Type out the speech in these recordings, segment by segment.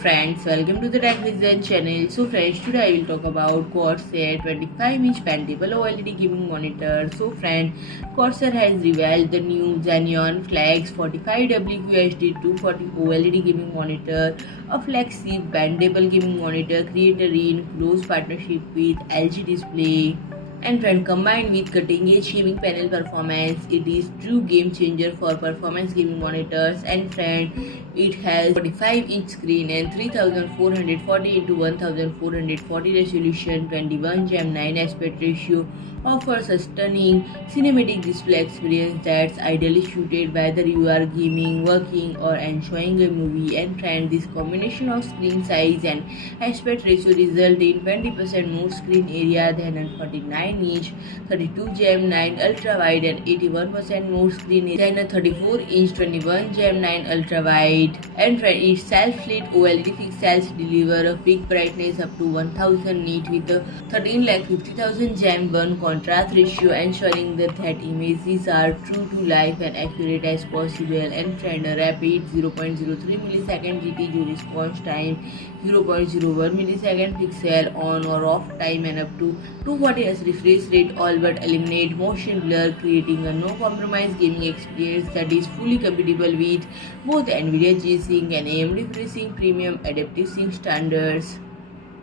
friends, welcome to the Tech Vision channel. So friends, today I will talk about Corsair 25-inch bendable OLED gaming monitor. So friend, Corsair has revealed the new Xeneon Flex 45WQHD240 OLED gaming monitor, a flagship bendable gaming monitor created in close partnership with LG Display. And when combined with cutting-edge gaming panel performance, it is true game changer for performance gaming monitors. And friend, it has 45-inch screen and 3440 x 1440 resolution, 21:9 aspect ratio, offers a stunning cinematic display experience that's ideally suited whether you are gaming, working, or enjoying a movie. And friend, this combination of screen size and aspect ratio result in 20% more screen area than a 49-inch, 32:9 ultrawide, and 81% more screen area than a 34-inch 21:9 ultrawide. And its self-lit OLED pixels deliver a peak brightness up to 1000 nit with a 13,50,000 gem1 contrast ratio, ensuring that images are true to life and accurate as possible. And friend, a rapid 0.03 millisecond GPU response time, 0.01 millisecond pixel on or off time, and up to 240 Hz refresh rate all but eliminate motion blur, creating a no compromise gaming experience that is fully compatible with both NVIDIA G-Sync and AMD FreeSync premium adaptive sync standards.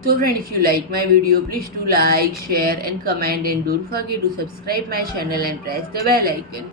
So friend, if you like my video, please do like, share and comment, and don't forget to subscribe my channel and press the bell icon.